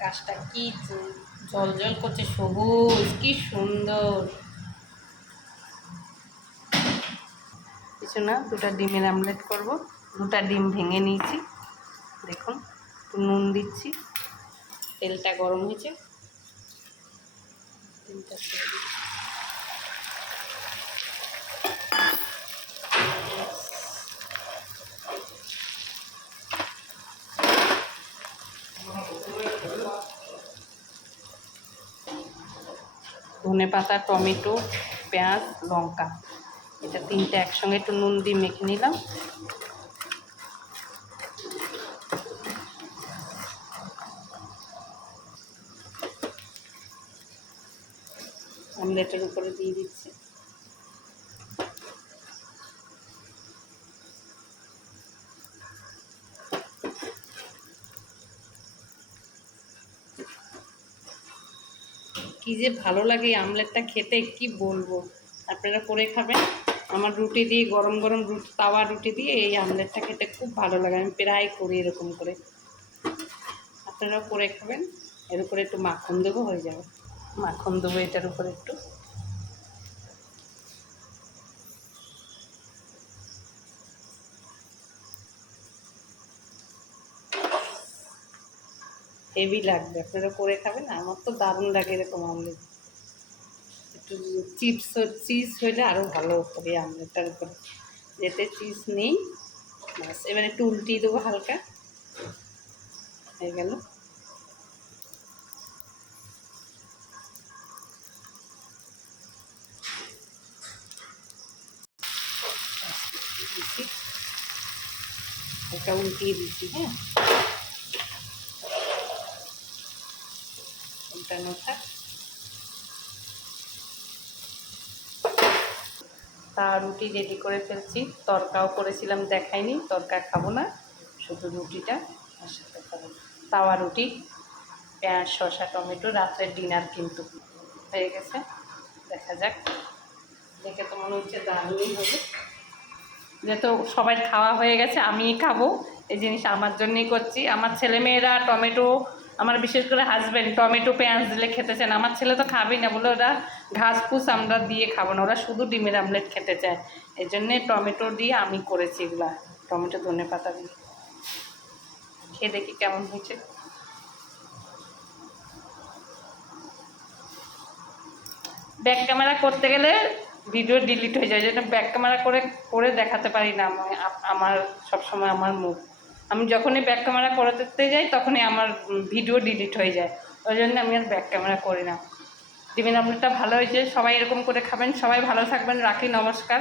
গাছটা কি জল জল করছে, সবুজ, কি সুন্দর। কিছু না, দুটা ডিমের আমলেট করব। দুটা ডিম ভেঙে নিয়েছি, দেখুন। একটু নুন দিচ্ছি, তেলটা গরম হয়েছে, ডিমটা ছেড়ে দিচ্ছি। ধনেপাতা, টমেটো, পেঁয়াজ, লঙ্কা, এটা তিনটে একসঙ্গে একটু নুন দিয়ে মেখে নিলাম। আমলেটের উপরে দিয়ে দিচ্ছি। কি যে ভালো লাগে এই আমলেটটা খেতে, কি বলবো। আপনারা করে খাবেন। আমার রুটি দিয়ে, গরম গরম রুটি, তাওয়া রুটি দিয়ে এই আমলেটটা খেতে খুব ভালো লাগে। আমি প্রায় করি এরকম করে, আপনারাও করে খাবেন। এর উপরে একটু মাখন দেবো, হয়ে যাবে। মাখন দেবো এটার উপরে একটু। হেভি লাগবে, আপনারা করে খাবেন। আমার তো দারুণ লাগে এরকম আমলেট। একটু চিজ হইলে আরও ভালো হতো এই আমলেটটার উপরে, যেতে চিজ নেই। বাস এবার একটু উল্টিয়ে দেবো হালকা, হয়ে গেল। এটা উল্টিয়ে দিচ্ছি, হ্যাঁ, উল্টানো থাক। তা রুটি রেডি করে ফেলছি, তরকাও করেছিলাম, দেখাইনি। তরকা খাবো না, শুধু রুটিটা আর সাথে খাবো। তাওয়া রুটি, পেঁয়াজ, শসা, টমেটো, রাত্রের ডিনার কিন্তু হয়ে গেছে। দেখা যাক, দেখে তো মনে হচ্ছে দারুণই হবে। যেহেতু সবাই খাওয়া হয়ে গেছে, আমিই খাবো। এই জিনিস আমার জন্যই করছি। আমার ছেলেমেয়েরা টমেটো, আমার বিশেষ করে হাজব্যান্ড টমেটো পেঁয়াজ দিলে খেতে চায় না। আমার ছেলে তো খাবেই না, বলে ওরা ঘাস ফুস আমরা দিয়ে খাবো না, ওরা শুধু ডিমের আমলেট খেতে চায়। এই জন্যে টমেটো দিয়ে আমি করেছি এগুলা, টমেটো ধনেপাতা দিয়ে। খেয়ে দেখি কেমন হয়েছে। ব্যাক ক্যামেরা করতে গেলে ভিডিও ডিলিট হয়ে যায়, যেটা ব্যাক ক্যামেরা করে দেখাতে পারি না আমি। আমার সবসময় আমার মুখ, আমি যখনই ব্যাক ক্যামেরা করতে যাই তখনই আমার ভিডিও ডিলিট হয়ে যায়। ওই জন্য আমি আর ব্যাক ক্যামেরা করি না। ডিমের আমলেটটা ভালো হয়েছে, সবাই এরকম করে খাবেন। সবাই ভালো থাকবেন, রাখি, নমস্কার।